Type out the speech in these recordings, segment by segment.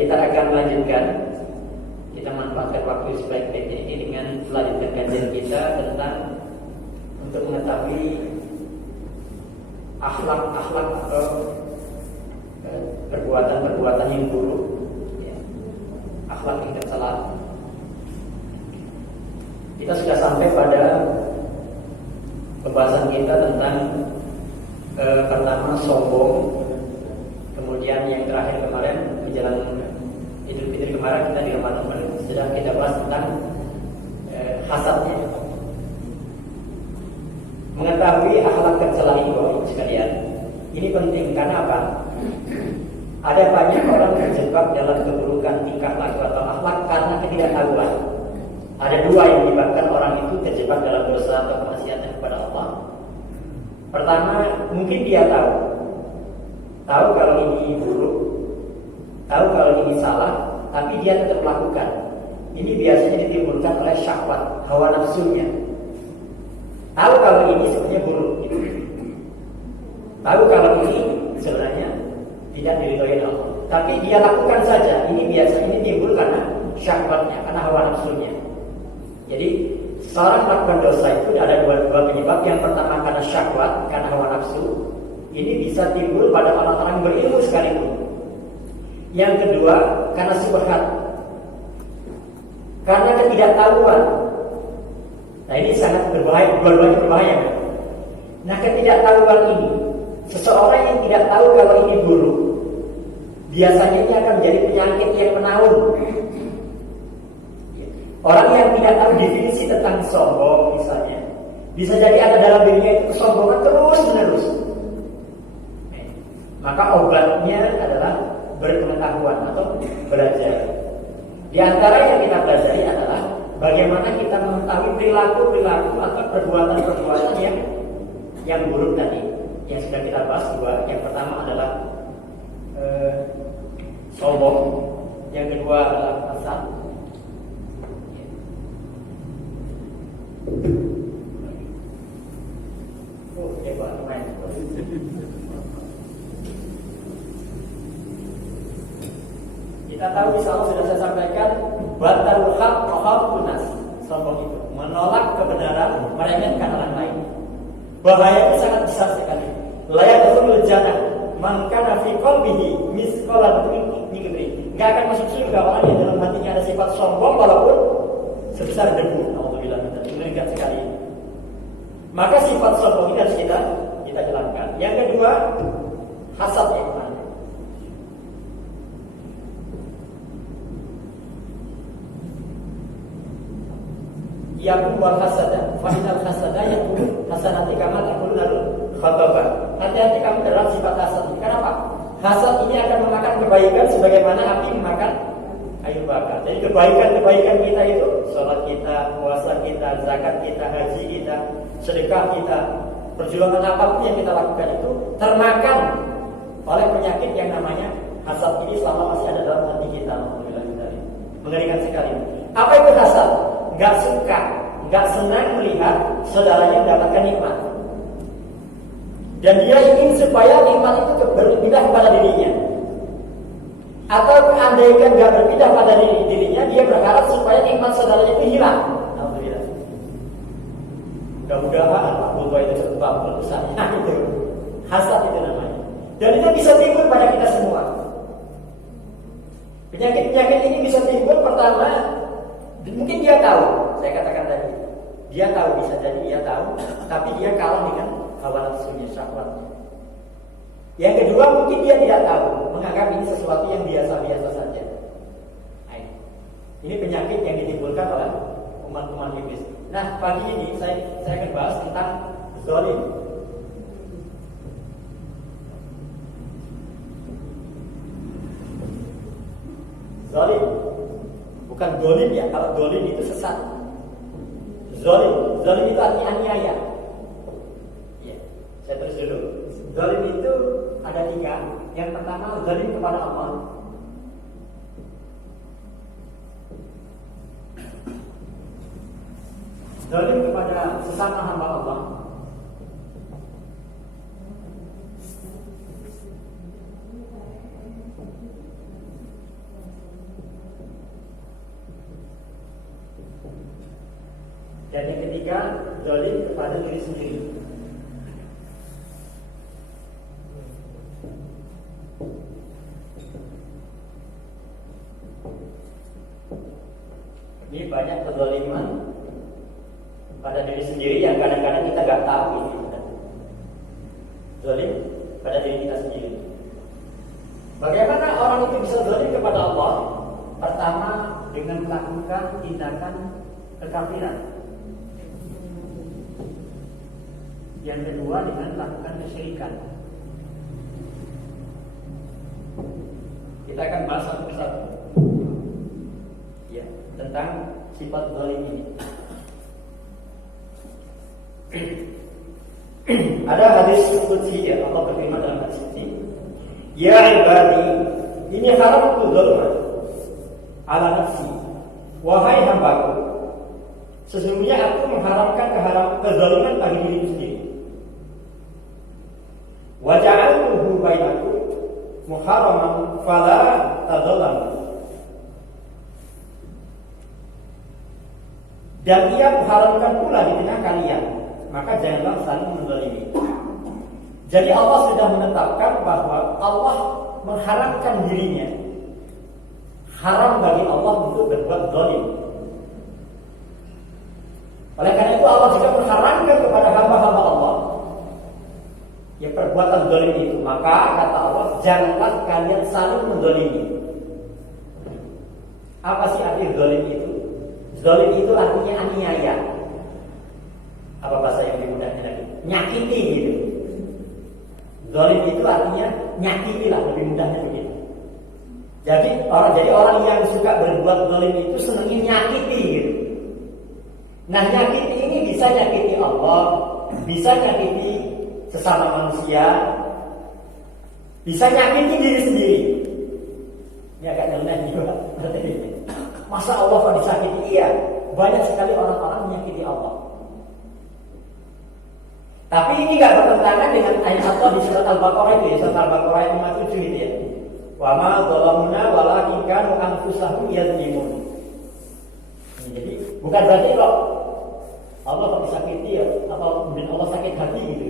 kita akan melanjutkan. Kita manfaatkan waktu sebaik-baiknya ini dengan melanjutkan kajian kita tentang untuk mengetahui akhlak-akhlak atau perbuatan-perbuatan yang buruk, ya. Akhlak yang tercela. Kita sudah sampai pada pembahasan kita tentang pertama sombong, kemudian yang terakhir kemarin menjelang Idul Fitri kemarin kita di Ramadan sudah kita bahas tentang hasadnya. Mengetahui akhlak tercela ini sekalian, ini penting karena apa? Ada banyak orang terjebak dalam keburukan tingkah laku atau akhlak karena ketidaktahuan. Ada dua yang menyebabkan orang itu terjebak dalam dosa atau kemaksiatan kepada Allah. Pertama, mungkin dia tahu kalau ini buruk, tahu kalau ini salah, tapi dia tetap melakukan. Ini biasanya ditimbulkan oleh syahwat, hawa nafsunya. Tahu kalau ini sebenarnya buruk, gitu. Tahu kalau ini sebenarnya tidak diridhoi Allah, tapi dia lakukan saja. Ini biasanya timbul karena syahwatnya, karena hawa nafsunya. Jadi seorang melakukan dosa itu ada dua penyebab. Yang pertama karena syahwat, karena hawa nafsu. Ini bisa timbul pada orang-orang berilmu sekalipun. Yang kedua karena syubhat, karena ketidaktahuan. Nah ini sangat berbahaya, dua-duanya berbahaya. Nah ketidaktahuan ini, seseorang yang tidak tahu kalau ini buruk, biasanya ini akan menjadi penyakit yang menaun. Orang yang tidak tahu definisi tentang sombong misalnya, bisa jadi ada dalam dirinya itu kesombongan terus menerus. Maka obatnya adalah berpengetahuan atau belajar. Di antara yang kita pelajari adalah bagaimana kita mengetahui perilaku-perilaku atau perbuatan-perbuatan yang buruk tadi, yang sudah kita bahas dua. Yang pertama adalah sombong, yang kedua adalah hasad. Kita tahu misalnya sudah saya sampaikan batalul haq wa khalqun nas. Sombong itu menolak kebenaran, meremehkan orang lain. Bahayanya sangat besar sekali. La yadkhulul jannah man kana fi qalbihi misqala dzarratin min kibrin. Enggak akan masuk surga orang yang dalam hatinya ada sifat sombong walaupun sebesar debu. Alhamdulillah, mengerikan sekali. Maka sifat sombong ini harus kita jelaskan. Yang kedua, hasad yang mana? Yakun wal hasada, fa inal hasada yakun hasanati kama takun lalu khatabah. Hati-hati kamu terhadap sifat hasad ini. Kenapa? Hasad ini akan memakan kebaikan sebagaimana api memakan kayu bakar. Jadi kebaikan-kebaikan kita itu, sholat kita, puasa kita, zakat kita, haji kita, sedekah kita, perjuangan apapun yang kita lakukan itu termakan oleh penyakit yang namanya hasad ini selama masih ada dalam hati kita. Mengerikan sekali. Apa itu hasad? Gak suka, gak senang melihat saudaranya mendapatkan nikmat, dan dia ingin supaya nikmat itu berpindah kepada dirinya. Atau andaikan gak berpindah pada dirinya, dia berharap supaya nikmat saudaranya itu hilang. Alhamdulillah. Mudah-mudahan bahwa itu sebab berusaha itu hasad itu namanya. Dan itu bisa timbul pada kita semua. Penyakit-penyakit ini bisa timbul pertama. Mungkin dia tahu, saya katakan tadi, dia tahu, bisa jadi dia tahu, tapi dia kalah dengan hawa nafsunya, syahwatnya. Yang kedua, mungkin dia tidak tahu, menganggap ini sesuatu yang biasa-biasa saja. Nah, ini penyakit yang ditimbulkan oleh umat-umat iblis. Nah, pagi ini saya akan bahas tentang zalim. Zalim. Bukan dolim ya, kalau dolim itu sesat. Zalim itu artinya aniaya. Ya, saya terus dulu. Zalim itu ada tiga. Yang pertama zalim kepada Allah. Zalim kepada sesama hamba Allah. kepada diri sendiri. Ini banyak kezaliman pada diri sendiri yang kadang-kadang kita nggak tahu ini. Zalim pada diri kita sendiri. Bagaimana orang itu bisa zalim kepada Allah? Pertama, dengan melakukan tindakan kekafiran. Yang kedua, dengan melakukan kesyirikan. Kita akan bahas satu persatu. Ya, tentang sifat zalim ini. Ada hadis qudsi ya, Allah berfirman dalam hadis qudsi, "Ya ibadi, ini haramtu dzulma ala nafsi." Wahai hambaku, sesungguhnya aku mengharamkan kezaliman bagi diriku sendiri. Wa ja'altuhu bainakum muharraman fala tadzalamu. Dan ia mengharamkan pula di tengah kalian, maka janganlah saling menzalimi. Jadi Allah sudah menetapkan bahwa Allah mengharamkan dirinya. Haram bagi Allah untuk berbuat zalim. Oleh karena itu Allah juga mengharamkan kepada hamba-hamba Allah ya perbuatan zalim itu. Maka kata Allah, janganlah kalian saling menzalimi. Apa sih arti zalim itu? Zalim itu artinya aniaya. Apa bahasa yang lebih mudahnya lagi? Nyakiti gitu. Zalim itu artinya nyakiti lah, lebih mudahnya begitu. Jadi orang yang suka berbuat zalim itu senangnya nyakiti gitu. Nah, nyakiti ini bisa nyakiti Allah, bisa nyakiti sesama manusia, bisa nyakiti diri sendiri. Ini agak nyeleneh juga. Masa Allah kok disakiti? Iya, banyak sekali orang-orang menyakiti Allah. Tapi ini nggak bertentangan dengan ayat Allah di surat Al-Baqarah itu ya, surat Al-Baqarah ayat 57 itu ya. Wa ma zalamuna walakin kanu anfusahum yadzlimun. Jadi bukan berarti kok Allah kok disakiti ya, atau kemudian Allah sakit hati gitu.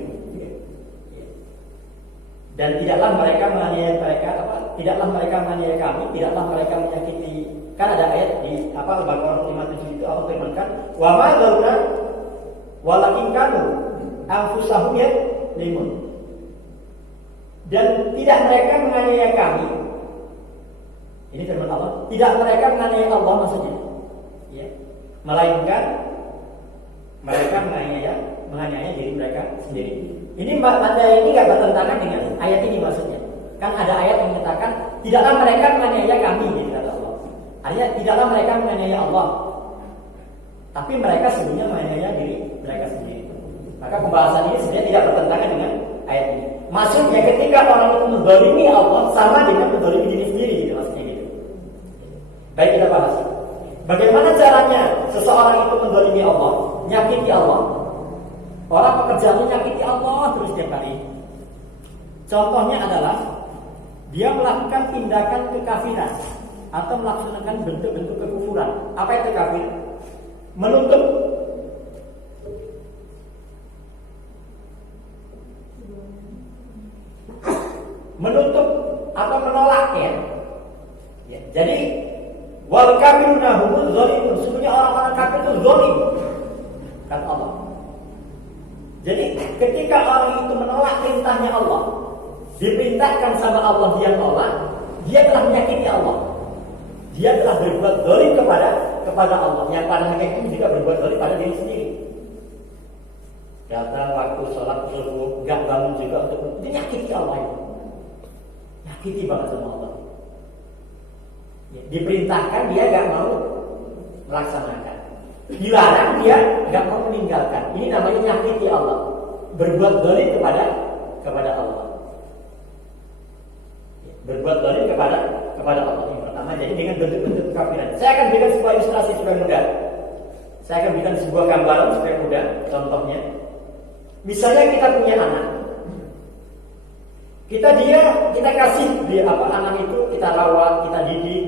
Dan tidaklah mereka menganiaya tidaklah mereka menganiaya kami, tidaklah mereka menyakiti. Kan ada ayat di Al-Baqarah 57 itu Allah firmankan, wa ma zalamuna walakin kanu anfusahum yadzlimun. Dan tidak mereka menganiaya kami. Ini firman Allah. Tidak mereka menganiaya Allah maksudnya. Ya. Melainkan mereka menganiaya diri mereka sendiri. Ini nggak bertentangan dengan ayat ini maksudnya. Kan ada ayat yang mengatakan tidaklah mereka menganiaya kami, gitu kata Allah. Artinya tidaklah mereka menganiaya Allah, tapi mereka sebenarnya menganiaya diri mereka sendiri. Maka pembahasan ini sebenarnya tidak bertentangan dengan ayat ini. Maksudnya ketika orang itu menzalimi Allah sama dengan menzalimi diri sendiri, gitu maksudnya gitu. Baik, kita bahas. Bagaimana caranya seseorang itu menzalimi Allah, nyakiti Allah? Orang pekerjaannya nyakiti Allah terus setiap hari. Contohnya adalah dia melakukan tindakan kekafiran atau melaksanakan bentuk-bentuk kekufuran. Apa itu kafir? Menutup atau menolak ya. Jadi wal kafiruna humuz zalimun. Sebenarnya orang-orang kafir itu zalim, kata Allah. Jadi ketika orang itu menolak perintahnya Allah, diperintahkan sama Allah dia nolak, dia telah menyakiti Allah. Dia telah berbuat zalim kepada Allah. Yang pada hakikatnya juga berbuat zalim pada diri sendiri. Datang waktu sholat subuh, gak bangun juga untuk dia nyakiti Allah itu. Nyakiti banget sama Allah. Diperintahkan dia gak mau melaksanakan. Dilarang dia gak mau meninggalkan. Ini namanya nyakiti Allah. Berbuat zalim kepada Allah. Berbuat zalim kepada Allah. Yang pertama, jadi dengan bentuk-bentuk kekafiran. Saya akan berikan sebuah ilustrasi supaya mudah. Saya akan berikan sebuah gambaran supaya mudah. Contohnya, misalnya kita punya anak. Kita kasih dia anak itu, kita rawat, kita didik,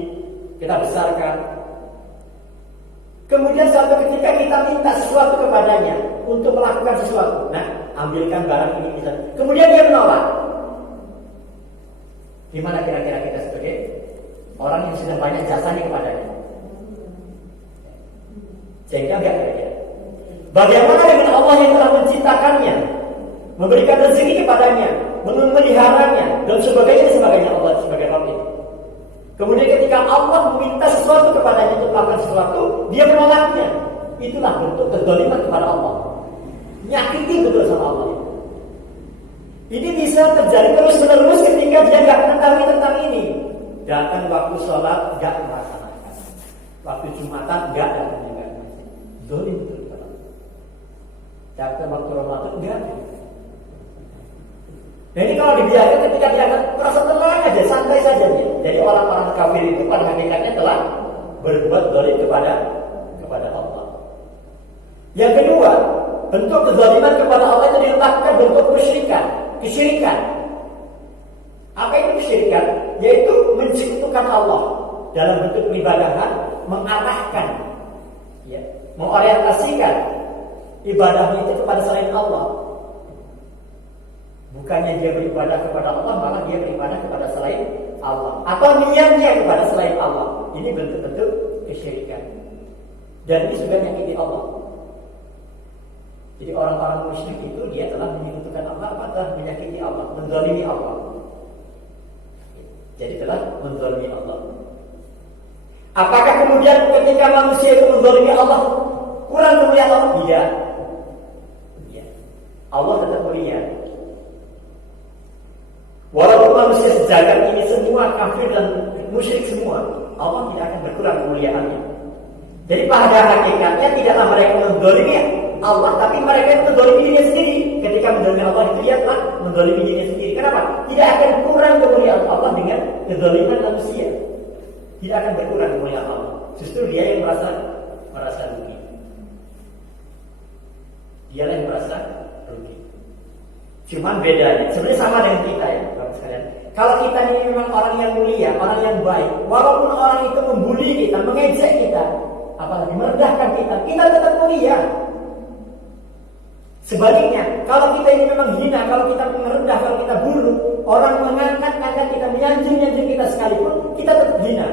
kita besarkan. Kemudian suatu ketika kita minta sesuatu kepadanya, untuk melakukan sesuatu. Nah, ambilkan barang ini bisa. Kemudian dia menolak. Gimana kira-kira kita sebagai orang yang sudah banyak jasanya kepadanya? Sehingga enggak kira-kira. Bagaimana dengan Allah yang telah menciptakannya, memberikan rezeki kepadanya, memeliharanya, dan sebagainya Allah sebagai Rabb itu. Kemudian ketika Allah meminta sesuatu kepadanya untuk melakukan sesuatu, dia menolaknya. Itulah bentuk kezaliman kepada Allah. Nyakiti betul sama Allah. Ini bisa terjadi terus-menerus ketika dia nggak mengetahui tentang ini. Datang waktu sholat nggak melaksanakan, waktu Jumatan nggak datang juga. Zalim betul kepada Allah. Datang waktu Ramadan nggak. Nah ini kalau dibiarkan ketika dia merasa tenang aja, santai saja dia. Jadi orang-orang kafir itu pada hakikatnya telah berbuat zalim kepada Allah. Yang kedua, bentuk kezaliman kepada Allah itu diletakkan bentuk kesyirikan. Apa itu kesyirikan? Yaitu menciptakan Allah dalam bentuk peribadahan, mengarahkan, mengorientasikan ibadahnya itu kepada selain Allah. Bukannya dia beribadah kepada Allah, malah dia beribadah kepada selain Allah. Atau niatnya kepada selain Allah. Ini bentuk-bentuk kesyirikan. Dan ini sudah menyakiti Allah. Jadi orang-orang musyrik itu dia telah menyekutukan Allah, telah menyakiti Allah, menzalimi Allah. Jadi telah menzalimi Allah. Apakah kemudian ketika manusia itu menzalimi Allah kurang mulia Allah? Tidak. Allah tetap mulia. Walaupun manusia sejagat ini semua kafir dan musyrik semua, Allah tidak akan berkurang kemuliaannya. Jadi pada hakikatnya tidaklah mereka menzalimi Allah, tapi mereka itu menzalimi dirinya sendiri. Ketika menzalimi Allah itu dia telah menzalimi dirinya sendiri. Kenapa? Tidak akan kurang kemuliaan Allah dengan kezaliman manusia. Tidak akan berkurang kemuliaan Allah. Justru dia yang merasa rugi. Dialah yang merasa rugi. Cuman bedanya, sebenarnya sama dengan kita ya, Bapak sekalian. Kalau kita ini memang orang yang mulia, orang yang baik, walaupun orang itu membuli kita, mengejek kita, apalagi merendahkan kita tetap mulia. Sebaliknya, kalau kita ini memang hina, kalau kita merendah, kalau kita buruk, orang mengangkat kita, menyanjung kita sekalipun, kita tetap hina.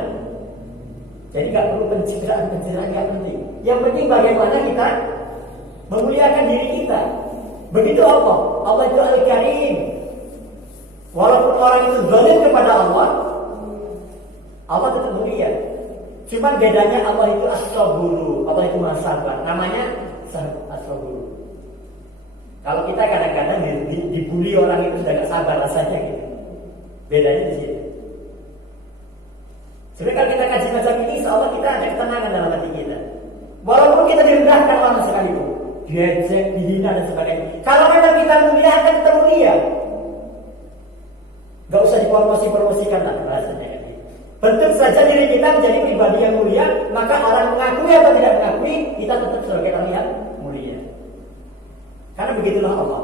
Jadi nggak perlu pencitraan nggak penting. Yang penting bagaimana kita memuliakan diri kita. Begitu Allah itu Al-Karim. Walaupun orang itu zalim kepada Allah tetap mulia. Cuma bedanya Allah itu As-Saburu, Allah itu Maha Sabar. Namanya As-Saburu. Kalau kita kadang-kadang dibully orang itu sudah gak sabar rasanya gitu. Bedanya di situ. Sebenarnya kalau kita kaji macam ini, insya Allah kita ada ketenangan dalam hati kita. Walaupun kita direndahkan orang sekalipun, diejek, dihina dan sebagainya. Kalau memang kita mulia, akan kita mulia. Gak usah dipromosi-promosikan lah bahasanya. Bentuk saja diri kita menjadi pribadi yang mulia, maka orang mengakui atau tidak mengakui, kita tetap sebagai orang yang mulia. Karena begitulah Allah.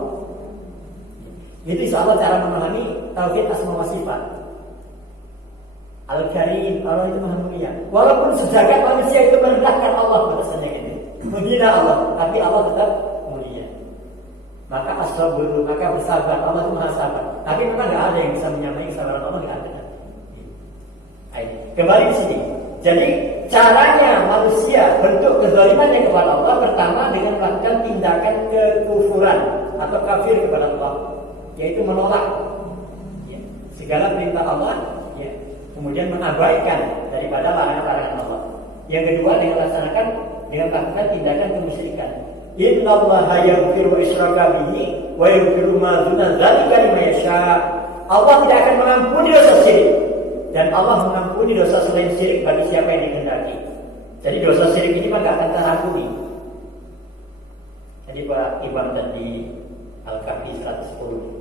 Itu insya Allah cara memahami tauhid asma wa sifat. Al-Karim, Allah itu Maha Mulia. Walaupun sejagat manusia itu merendahkan Allah bahasanya gitu, menghina Allah, tapi Allah tetap mulia. Maka as-sabur, maka bersabar. Allah itu Maha Sabar. Tapi memang nggak ada yang bisa menyamai kesabaran Allah, nggak ada. Kembali di sini. Jadi caranya manusia bentuk kezalimannya kepada Allah pertama dengan melakukan tindakan kekufuran atau kafir kepada Allah, yaitu menolak segala perintah Allah, kemudian mengabaikan daripada larangan-larangan Allah. Yang kedua dengan melakukan tindakan kemusyrikan. Innallaha yaghfiru isyraka bihi wa yaghfiru ma duna dzalika liman yasha. Allah tidak akan mengampuni dosa syirik, dan Allah mengampuni dosa selain syirik bagi siapa yang dikehendaki. Jadi dosa syirik ini maka akan terampuni. Jadi Pak Imam tadi Al-Kahfi 110.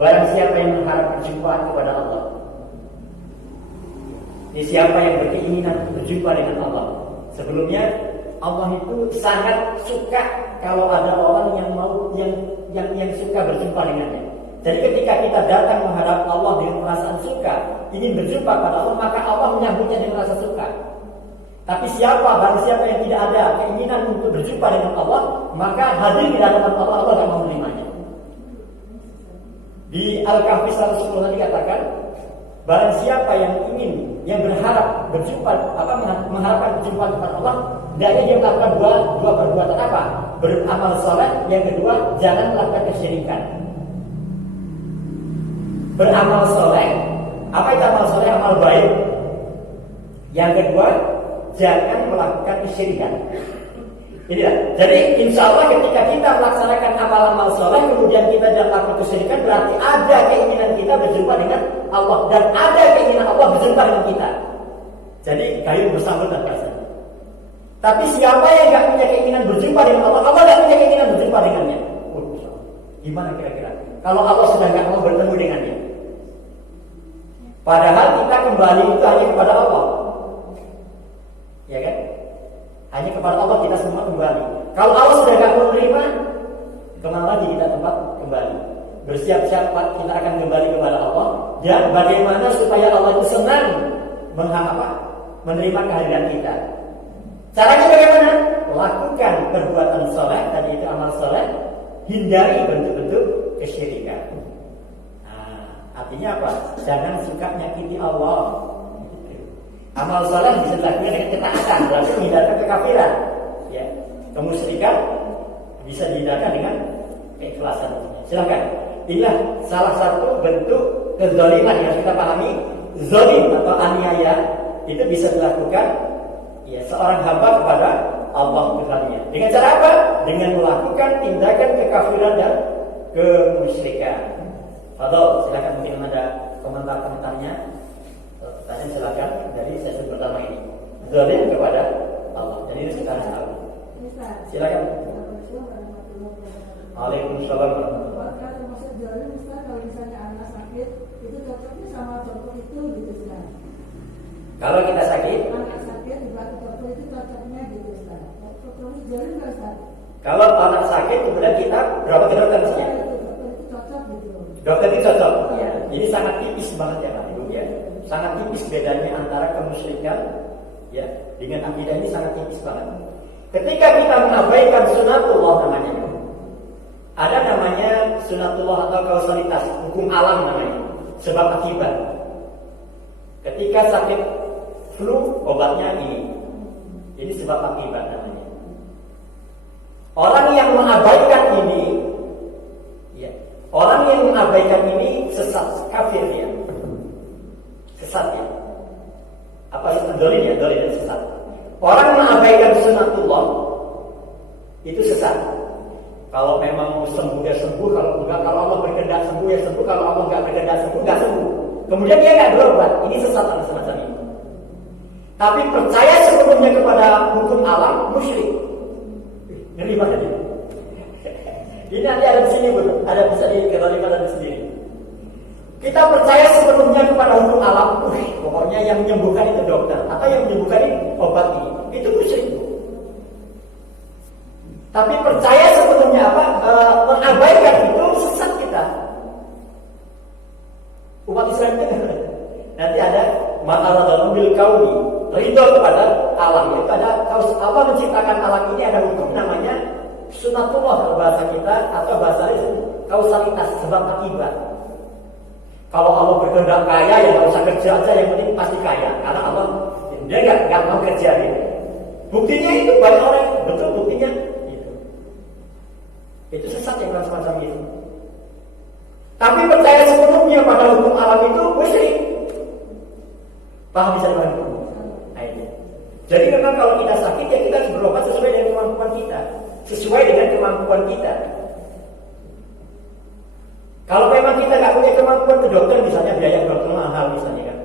Barang siapa yang mengharap perjumpaan kepada Allah, ini siapa yang berkeinginan untuk berjumpa dengan Allah. Sebelumnya Allah itu sangat suka kalau ada orang yang suka berjumpa dengannya. Jadi ketika kita datang menghadap Allah dengan perasaan suka, ingin berjumpa pada Allah, maka Allah menyambutnya dengan rasa suka. Tapi barang siapa yang tidak ada keinginan untuk berjumpa dengan Allah, maka hadir di hadapan Allah, Allah tidak mau menerimanya. Di Al-Kahfi 110 dikatakan, barang siapa yang berharap berjumpa, mengharapkan berjumpa dengan Allah, hendaknya dia melakukan dua perbuatan apa? Beramal soleh. Yang kedua, jangan melakukan kesyirikan. Beramal soleh, apa itu amal soleh? Amal baik. Yang kedua, jangan melakukan kesyirikan. Inilah. Jadi insya Allah ketika kita melaksanakan amal-amal soleh, kemudian kita jangan melakukan kesyirikan, berarti ada keinginan kita berjumpa dengan Allah, dan ada keinginan Allah berjumpa dengan kita. Jadi kayu bersambut dan bahasa. Tapi siapa yang tidak punya keinginan berjumpa dengan Allah, Allah tidak punya keinginan berjumpa dengannya. Gimana kira-kira? Kalau Allah sudah tidak mau bertemu dengannya, padahal kita kembali itu hanya kepada Allah, ya kan? Hanya kepada Allah kita semua kembali. Kalau Allah sudah tidak mau menerima, kemana lagi kita tempat kembali? Bersiap-siap kita akan kembali kepada Allah. Dan bagaimana supaya Allah itu senang menerima kehadiran kita? Caranya bagaimana? Lakukan perbuatan soleh, tadi itu amal soleh. Hindari bentuk-bentuk kesyirikan. Nah, artinya apa? Jangan suka menyakiti Allah. Amal soleh bisa dilakukan dengan ketaatan, berarti menghindarkan kekafiran. Ya, kemusyrikan bisa dihindarkan dengan keikhlasan. Silakan. Inilah salah satu bentuk kezaliman yang kita pahami. Zalim atau aniaya itu bisa dilakukan ya seorang hamba kepada Allah Tuhannya. Dengan cara apa? Dengan melakukan tindakan kekafiran dan kemusyrikan. Fadol, silakan mungkin ada komentar-komentarnya. Tanya silakan dari sesi pertama ini. Zalim kepada Allah. Jadi ini kita harus tahu. Silakan. Waalaikumsalam. Termasuk zalim, Ustaz, kalau misalnya anak sakit, itu cocoknya sama dokter itu gitu, Ustaz. Kalau kita sakit, anak sakit dibantu dokter itu cocoknya gitu, Ustaz. Dokter itu zalim nggak, Ustaz? kalau anak sakit kemudian kita berapa ke dokter saja? Dokter itu cocok gitu. Dokter itu cocok. Ya. Jadi sangat tipis banget ya Pak Ibu ya. Sangat tipis bedanya antara kemusyrikan ya dengan akidah, ini sangat tipis banget. Ketika kita mengabaikan sunatullah namanya, ada namanya sunatullah atau kausalitas, hukum alam namanya, sebab akibat. Ketika sakit flu obatnya ini sebab akibat namanya. Orang yang mengabaikan ini, ya, orang yang mengabaikan ini sesat, kafir dia. Sesat ya. Apa itu dolim ya? Dolim dan sesat. Orang mengabaikan sunatullah itu sesat. Kalau memang mau sembuh ya sembuh, kalau enggak, kalau Allah berkehendak sembuh ya sembuh, kalau Allah enggak berkehendak sembuh enggak sembuh. Kemudian dia enggak berobat. Ini sesat semacam ini. Tapi percaya sepenuhnya kepada hukum alam, musyrik. Ngeri banget ini. Ini nanti ada di sini, Bu. Ada bisa diketahui di sendiri. Kita percaya sepenuhnya kepada hukum alam, pokoknya yang menyembuhkan itu dokter, atau yang menyembuhkan itu obat ini. Itu musyrik. Tapi percaya sepenuhnya mengabaikan itu sesat kita. Umat Islam itu nanti ada ma'aradul bil kauni, ridho kepada alam. Itu ada, kalau Allah menciptakan alam ini ada hukum namanya sunatullah bahasa kita, atau bahasa kausalitas, sebab akibat. Kalau Allah berkehendak kaya, ya nggak usah kerja aja, yang penting pasti kaya. Karena Allah dia nggak mau kerja gitu. Buktinya itu banyak orang, betul buktinya. Itu sesat yang orang semacam itu. Tapi percaya sepenuhnya pada hukum alam itu musyrik. Paham bisa dibantu? Nah, ini. Jadi memang kalau kita sakit ya kita harus berobat sesuai dengan kemampuan kita, sesuai dengan kemampuan kita. Kalau memang kita nggak punya kemampuan ke dokter, misalnya biaya dokter mahal misalnya kan,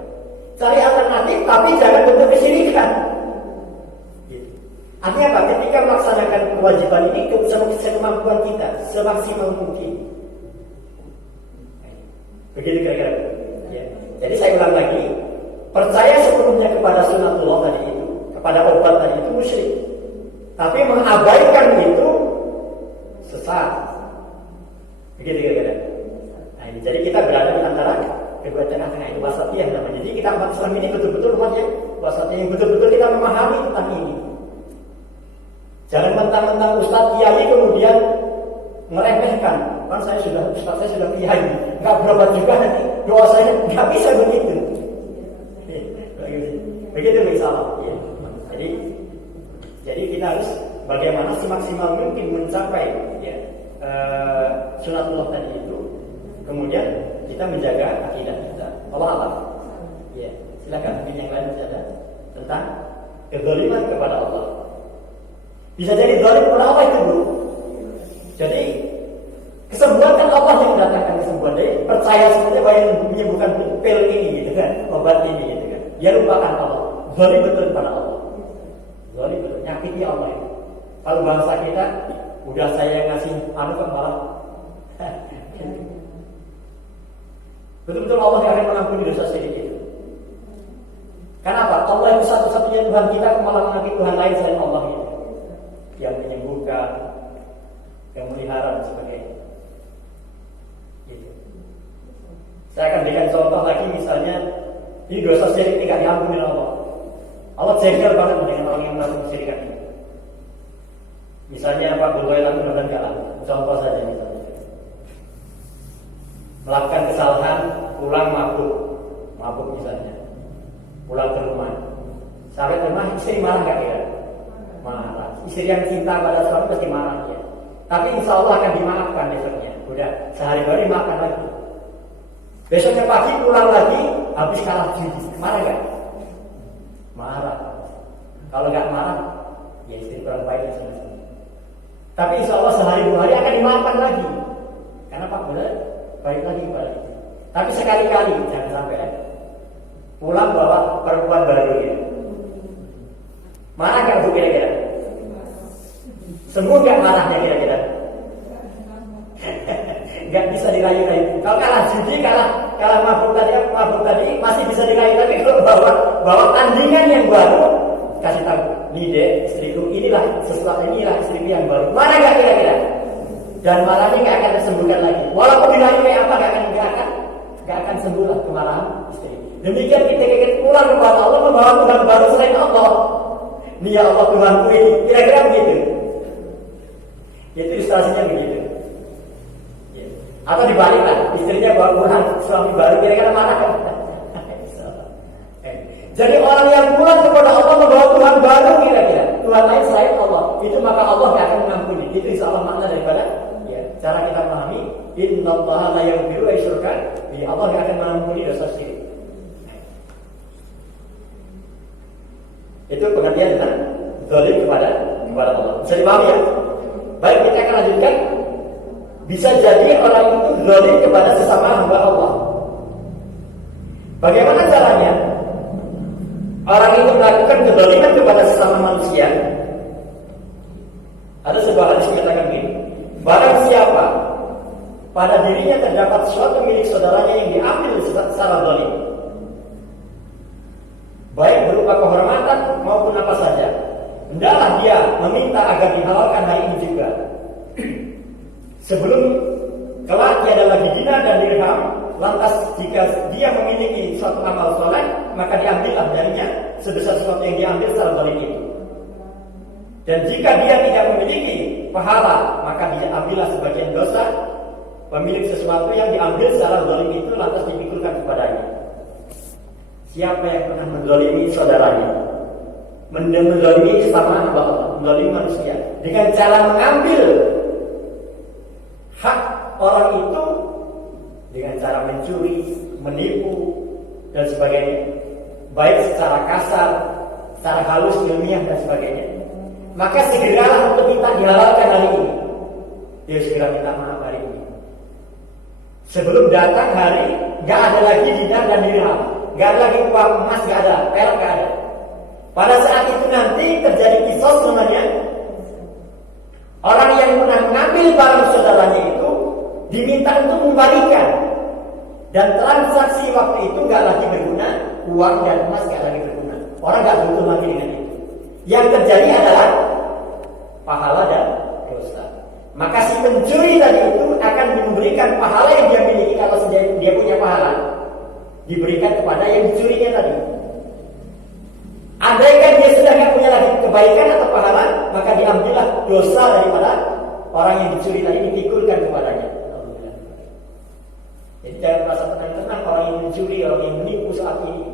cari alternatif, tapi jangan bentuk kesyirikan. Artinya apa? Ketika melaksanakan kewajiban ini kemampuan kita semaksimal mungkin. Begitu kira-kira. Ya. Jadi saya ulang lagi, percaya sepenuhnya kepada sunatullah tadi itu, kepada obat tadi itu musyrik. Tapi mengabaikan itu sesat. Begitu kira-kira. Nah, jadi kita berada di antara kedua tengah-tengah itu, wasatiyah namanya. Jadi kita umat Islam ini betul-betul umat yang Bahwasanya yang betul-betul kita memahami tentang ini. Jangan mentang-mentang Ustadz Kiai kemudian meremehkan. Kan saya sudah kiai, nggak berapa juga nanti doa saya, nggak bisa begitu. Begitu misalnya. Ya. Jadi kita harus bagaimana semaksimal mungkin mencapai ya, sunatullah tadi itu. Kemudian kita menjaga akidah kita. Allah. Ya, silakan. Mungkin yang lain bisa ada tentang kezaliman kepada Allah. Bisa jadi zalim kepada Allah itu dulu. Jadi kesembuhan kan Allah yang mendatangkan kesembuhan. Jadi percaya sebenarnya bahwa yang menyembuhkan pil ini gitu kan, obat ini gitu kan. Dia lupakan Allah. Zalim betul kepada Allah. Zalim betul, nyakiti Allah itu. Kalau bangsa kita udah saya ngasih kan malah betul-betul Allah yang akan mengampuni dosa syirik itu. Kenapa? Allah itu satu-satunya Tuhan kita, malah mengakui Tuhan lain selain Allah itu. Yang menyembuhkan, yang melihara dan sebagainya. Gitu. Saya akan berikan contoh lagi, misalnya ini dosa syirik tidak diampuni oleh Allah. Allah jengkel banget dengan orang yang melakukan kesyirikan ini. Misalnya Pak Bulwailan dan Kalam, contoh saja misalnya. Melakukan kesalahan, pulang mabuk misalnya. Pulang ke rumah. Sampai ke rumah istri marah nggak kira? Marah. Istri yang cinta pada suami pasti marah ya. Tapi insya Allah akan dimaafkan besoknya. Udah sehari-hari makan lagi. Besoknya pagi pulang lagi, habis kalah judi. Marah nggak? Marah. Kalau nggak marah, ya istri kurang baik dan sebagainya. Tapi insya Allah sehari dua hari akan dimaafkan lagi. Karena Pak benar baik lagi kepada itu. Tapi sekali-kali jangan sampai pulang bawa perempuan baru ya. Marah nggak Bu kira-kira? Sembuh nggak marahnya kira-kira? Nggak bisa dirayu-rayu. Kalau kalah judi, kalah mabuk tadi masih bisa dirayu. Tapi kalau bawa tandingan yang baru, kasih tahu, nih deh istriku, inilah istriku yang baru. Marah nggak kira-kira? Dan marahnya nggak akan tersembuhkan lagi. Walaupun dirayu kayak apa, nggak akan sembuh lah kemarahan istri. Demikian kita pulang kepada Allah, membawa Tuhan baru selain Allah. Nih ya Allah Tuhanku ini, kira-kira begitu. Itu ilustrasinya begitu. Ya. Atau dibaliklah, istrinya bawa pulang suami baru, kira-kira mana kan? Jadi orang yang pulang kepada Allah membawa Tuhan baru kira-kira, Tuhan lain selain Allah, itu maka Allah tidak akan mengampuni. Itu insya Allah makna daripada ya, cara kita memahami innallaha la yaghfiru an yushraka bihi. Allah tidak akan mengampuni dosa syirik. Itu pengertian tentang zalim kepada Allah. Bisa dipahami ya? Baik, kita akan lanjutkan. Bisa jadi orang itu zalim kepada sesama hamba Allah. Bagaimana caranya? Orang itu melakukan kezaliman kepada sesama manusia. Ada sebuah hadis mengatakan begini: barang siapa pada dirinya terdapat suatu milik saudaranya yang diambil secara zalim, baik berupa kehormatan maupun apa saja, hendaklah dia meminta agar dihalalkan hari ini juga. Sebelum kelak tiada lagi dinar dan dirham, lantas jika dia memiliki suatu amal soleh, maka diambillah darinya sebesar sesuatu yang diambil secara zalim itu. Dan jika dia tidak memiliki pahala, maka dia ambillah sebagian dosa pemilik sesuatu yang diambil secara zalim itu, lantas dipikulkan kepadanya. Siapa yang pernah menzalimi saudaranya, menzalimi sesama hamba Allah, menzalimi manusia dengan cara mengambil hak orang itu dengan cara mencuri, menipu dan sebagainya, baik secara kasar, secara halus, ilmiah dan sebagainya, maka segeralah untuk minta dihalalkan hari ini. Dia segera minta maaf hari ini. Sebelum datang hari, nggak ada lagi dinar dan dirham. Gak ada lagi uang emas, gak ada, perak gak ada. Pada saat itu nanti terjadi kisos namanya. Orang yang pernah mengambil barang saudaranya itu diminta untuk membalikan. Dan transaksi waktu itu gak lagi berguna, uang dan emas gak lagi berguna. Orang gak butuh lagi dengan itu. Yang terjadi adalah pahala dan dosa. Maka si pencuri tadi itu akan memberikan pahala yang dia miliki. Kalau dia punya pahala, diberikan kepada yang dicurinya tadi. dipikulkan kepadanya. Jadi jangan merasa tenang-tenang orang yang mencuri, orang yang menipu saat ini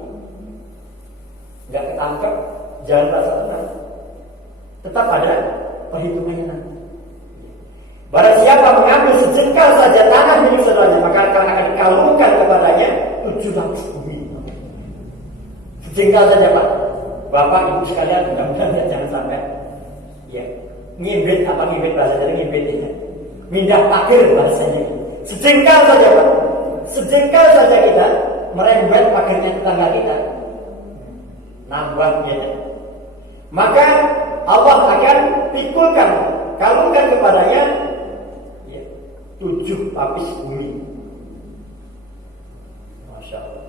nggak ketangkap, jangan merasa tenang. Tetap ada perhitungannya nanti. Barang siapa mengambil sejengkal saja tanah milik saudaranya, maka akan dikalungkan kepadanya 7 lapis bumi. Sejengkal saja Pak. Bapak ibu sekalian, mudah-mudahan jangan sampai ya ngimbit bahasa dari ngimbit ya. Mindah pagar bahasanya. Sejengkal saja Pak. Sejengkal saja kita merembet pagarnya tetangga kita. Nambahnya. Maka Allah akan pikulkan, kalungkan kepadanya 7 lapis bumi. Masya Allah.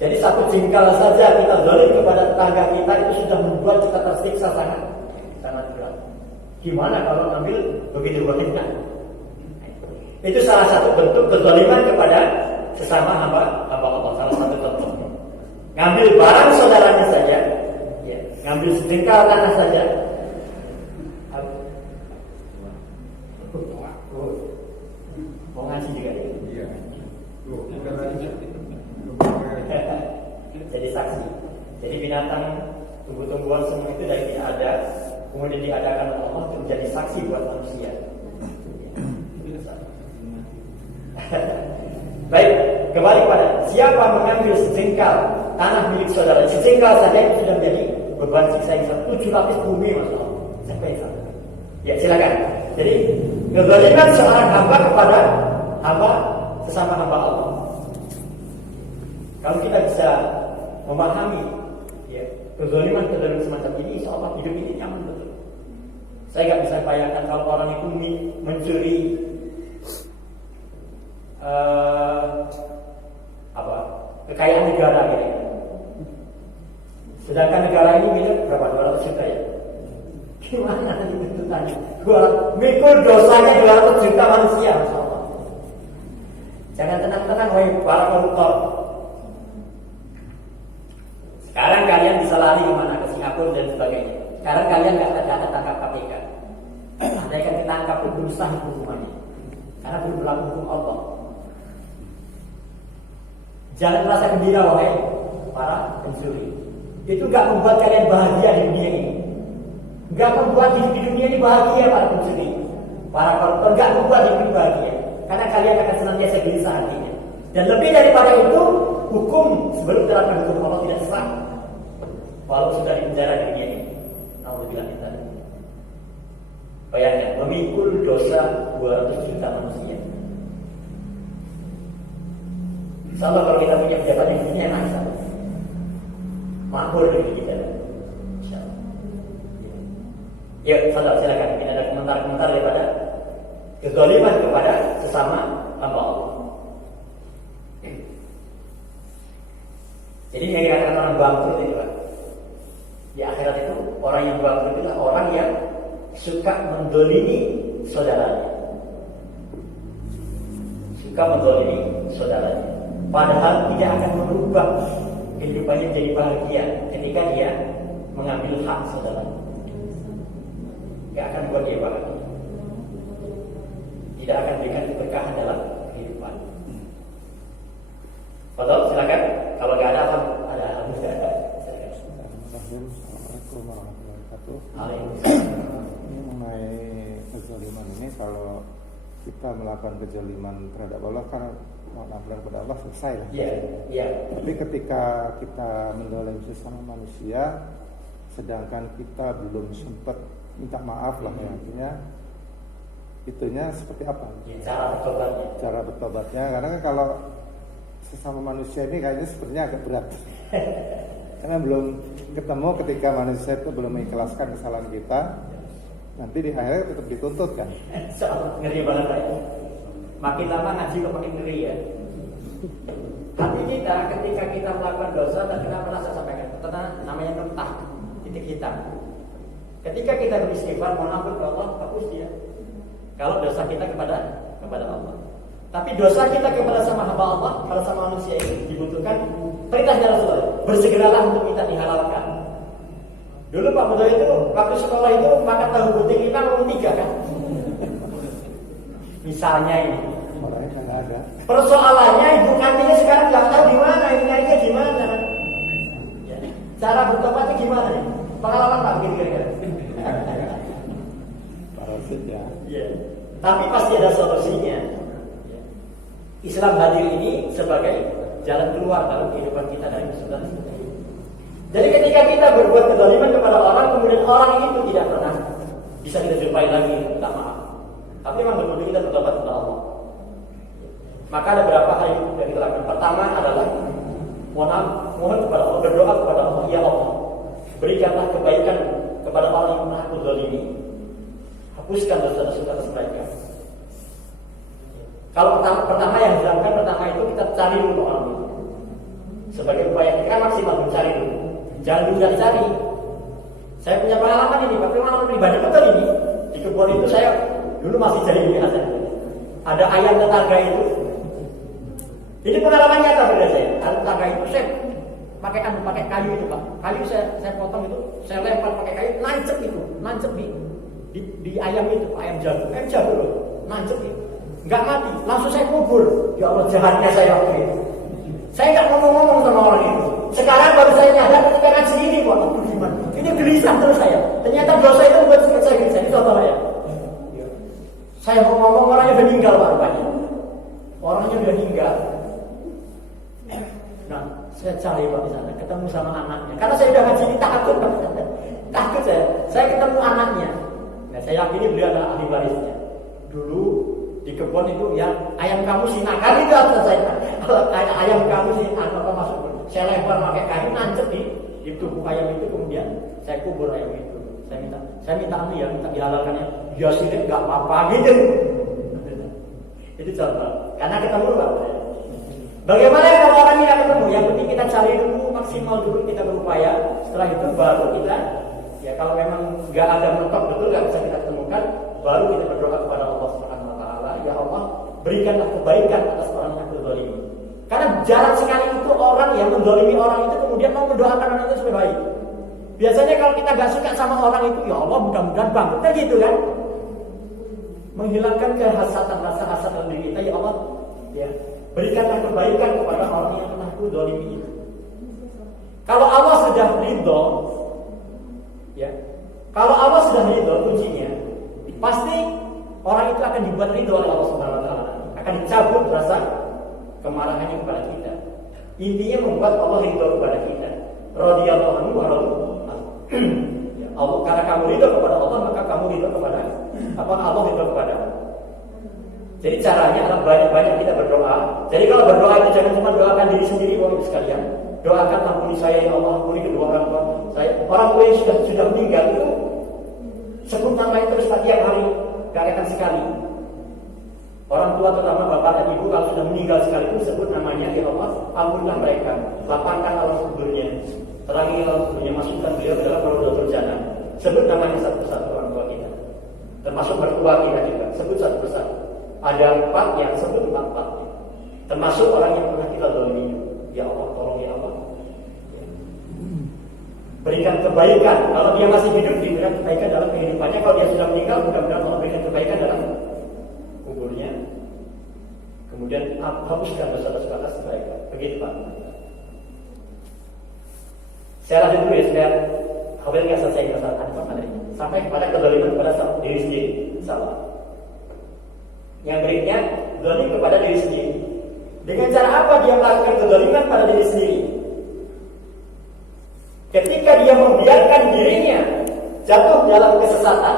Jadi 1 jengkal saja kita zalim kepada tetangga kita itu sudah membuat kita tersiksa sangat berat. Gimana kalau ngambil begitu banyak? Itu salah satu bentuk kezaliman kepada sesama hamba Allah. Salah satu contoh. Ngambil barang saudaranya saja, ya, ngambil sejengkal tanah saja. Mau ngaji juga ya? Iya. Jadi saksi. Jadi binatang, tumbuh-tumbuhan semua itu dari tidak ada, kemudian diadakan oleh Allah untuk menjadi saksi buat manusia. Baik, kembali pada siapa mengambil sejengkal tanah milik saudara, sejengkal saja itu sudah menjadi beban siksa yang 7 lapis bumi, Mas Allah. Sampai sana. Ya silakan. Jadi kezaliman seorang hamba kepada hamba sesama hamba Allah. Kalau kita bisa memahami ya, kezaliman semacam ini, insya Allah hidup ini nyaman betul. Saya nggak bisa bayangkan kalau orang itu mencuri kekayaan negara gitu. Sedangkan negara ini milik berapa? 200 juta ya. Gimana nanti tuntutannya? Mikul dosanya 200 juta manusia, Masya Allah. Jangan tenang-tenang, wahai para koruptor. Sekarang kalian bisa lari kemana? Ke Singapura dan sebagainya. Sekarang kalian nggak ada tangkap KPK. Anda akan ditangkap belum sah hukumannya, karena belum berlaku hukum Allah. Jangan merasa gembira wahai para pencuri. Itu nggak membuat kalian bahagia di dunia ini. Nggak membuat hidup di dunia ini bahagia para pencuri, para koruptor. Nggak membuat hidup ini bahagia, karena kalian akan senantiasa gelisah hatinya. Dan lebih daripada itu, hukum sebelum terapkan hukum Allah tidak sah, walau sudah dipenjara di dunia ini. Alhamdulillah kita. Bayangkan memikul dosa 200 juta manusia. Insyaallah kalau kita punya pejabat di dunia enak, insyaallah. Makmur di kita. Insyaallah. Ya, saudara silakan. Kita ada komentar-komentar daripada kezaliman kepada sesama hamba Allah. Jadi yang dikatakan orang bangkrut itu kan, di akhirat itu orang yang bangkrut adalah orang yang suka mendolimi saudaranya. Suka mendolimi saudaranya. Padahal tidak akan merubah kehidupannya menjadi bahagia ketika dia mengambil hak saudara. Tidak akan buat dia bahagia. Tidak akan berikan keberkahan dalam kehidupan. Betul, silakan. Kalau nggak ada apa? Ada. Assalamualaikum warahmatullahi wabarakatuh. Ini mengenai kezaliman ini, kalau kita melakukan kezaliman terhadap Allah kan mengampuni kepada Allah selesai lah. Iya. Tapi ketika kita mendolimi sesama manusia, sedangkan kita belum sempat minta maaf lah, artinya itunya seperti apa? Ya, cara bertobatnya. Cara bertobatnya, karena kan kalau sesama manusia ini kayaknya sepertinya agak berat. Karena belum ketemu ketika manusia itu belum mengikhlaskan kesalahan kita, nanti di akhirnya tetap dituntut kan? Soal ngeri banget ya. Makin lama ngaji kok makin ngeri ya. Hati kita ketika kita melakukan dosa dan kita merasa sampaikan, namanya mentah, titik hitam. Ketika kita beristighfar, mohon ampun ke Allah, hapus dia. Kalau dosa kita kepada Allah. Tapi dosa kita kepada sama hamba Allah, kepada sama manusia ini dibutuhkan perintahnya Rasulullah. Bersegeralah untuk minta dihalalkan. Dulu Pak Bedo itu waktu sekolah itu makan tahu putih 5 atau 3 kan? Misalnya ini. Orangnya nggak ada. Persoalannya ibu kandungnya sekarang nggak tahu di mana, ini nyarinya di mana. Ya. Cara bertobatnya gimana nih? Pengalaman Pak gitu kira-kira. Parasit ya. Ya. Tapi pasti ada solusinya. Ya. Islam hadir ini sebagai jalan keluar dalam kehidupan kita dari kesulitan seperti ini. Jadi ketika kita berbuat kezaliman kepada orang, kemudian orang itu tidak pernah bisa kita jumpai lagi, minta maaf. Tapi memang betul-betul kita bertobat kepada Allah. Maka ada beberapa hal yang kita lakukan. Pertama adalah mohon kepada Allah, berdoa kepada Allah, ya Allah, berikanlah kebaikan kepada orang yang pernah aku zalimi. Hapuskan dosa-dosa atas mereka. Kalau pertama yang dilakukan itu kita cari dulu orang itu. Sebagai upaya kita maksimal mencari dulu. Jangan dulu cari. Saya punya pengalaman ini, tapi pengalaman pribadi betul ini. Di kebun itu saya dulu masih jadi biasa. Ada ayam tetangga itu. Ini pengalaman nyata pada saya. Ayam tetangga itu saya pakai kayu itu Pak. Kayu saya potong itu, saya lempar pakai kayu, nancep di ayam itu, ayam jago loh, nancep itu. Nggak mati, langsung saya kubur. Ya Allah, jahatnya saya waktu itu. Saya nggak ngomong-ngomong sama orang itu. Sekarang baru saya nyadar ketika ngaji ini, kok gimana? Ini gelisah terus saya. Ternyata dosa itu membuat saya gelisah. Ini contoh ya. Saya mau ngomong orangnya udah meninggal Pak rupanya. Orangnya udah meninggal. Nah, saya cari Pak di sana, ketemu sama anaknya. Karena saya udah ngaji ini takut saya. Saya ketemu anaknya. Nah, saya yakini beliau adalah ahli warisnya. Dulu di kebun itu yang ayam kamu sih nakal itu atas saya. Kalau ayam kamu sih apa masuk, saya lempar pakai kayu nancep di tubuh ayam itu, kemudian saya kubur ayam itu. Saya minta ya, minta dihalalkannya. Ya sih nggak apa-apa gitu. Itu contoh. Karena ketemu Pak. Bagaimana kalau orang yang ketemu? Yang penting kita cari dulu, maksimal dulu kita berupaya. Setelah itu baru kita, ya kalau memang nggak ada mentok betul nggak bisa kita temukan, baru kita berdoa kepada Allah Subhanahu Wa Taala. Ya Allah, berikanlah kebaikan atas orang yang terzalimi. Karena jarang sekali itu orang yang menzalimi orang itu kemudian mau mendoakan orang itu supaya baik. Biasanya kalau kita nggak suka sama orang itu, ya Allah mudah-mudahan bangkrut, kan gitu kan? Menghilangkan kehasatan, rasa hasad dalam diri kita, ya Allah, ya berikanlah kebaikan kepada orang yang pernah zalimi itu. Kalau Allah sudah ridho, ya, kalau Allah sudah ridho, kuncinya pasti orang itu akan dibuat ridho oleh Allah Subhanahu Wa Taala, akan dicabut rasa kemarahannya kepada kita. Intinya membuat Allah ridho kepada kita. Radhiyallahu anhu wa radu. Ya, Allah, karena kamu ridho kepada Allah, maka kamu ridho kepada Allah ridho kepada. Jadi caranya adalah banyak-banyak kita berdoa. Jadi kalau berdoa itu jangan cuma doakan diri sendiri, Bapak Ibu sekalian. Doakan ampuni saya ya Allah, ampuni kedua orang tua saya. Orang tua yang sudah meninggal itu sebut nama itu terus setiap hari, gak akan sekali. Orang tua terutama bapak dan ibu kalau sudah meninggal sekali itu sebut namanya, ya Allah, ampunilah mereka, lapangkan alam kuburnya, terangi alam kuburnya, masukkan beliau dalam Raudhatul Jannah. Sebut namanya satu-satu orang tua kita, termasuk mertua kita juga, sebut satu-satu. Ada 4 yang sebut 4, termasuk orang yang pernah kita zalimi. Ya Allah, tolong ya Allah, berikan kebaikan. Kalau dia masih hidup, diberikan kebaikan dalam kehidupannya. Kalau dia sudah meninggal, mudah-mudahan Allah berikan kebaikan dalam kuburnya. Kemudian hapuskan dosa-dosa atas mereka. Begitu Pak. Saya lanjut dulu ya, saya hampir nggak selesai masalah sampai kepada kezaliman kepada diri sendiri. Salah. Yang berikutnya, zalim kepada diri sendiri. Dengan cara apa dia melakukan kezaliman pada diri sendiri? Ketika dia membiarkan dirinya jatuh dalam kesesatan,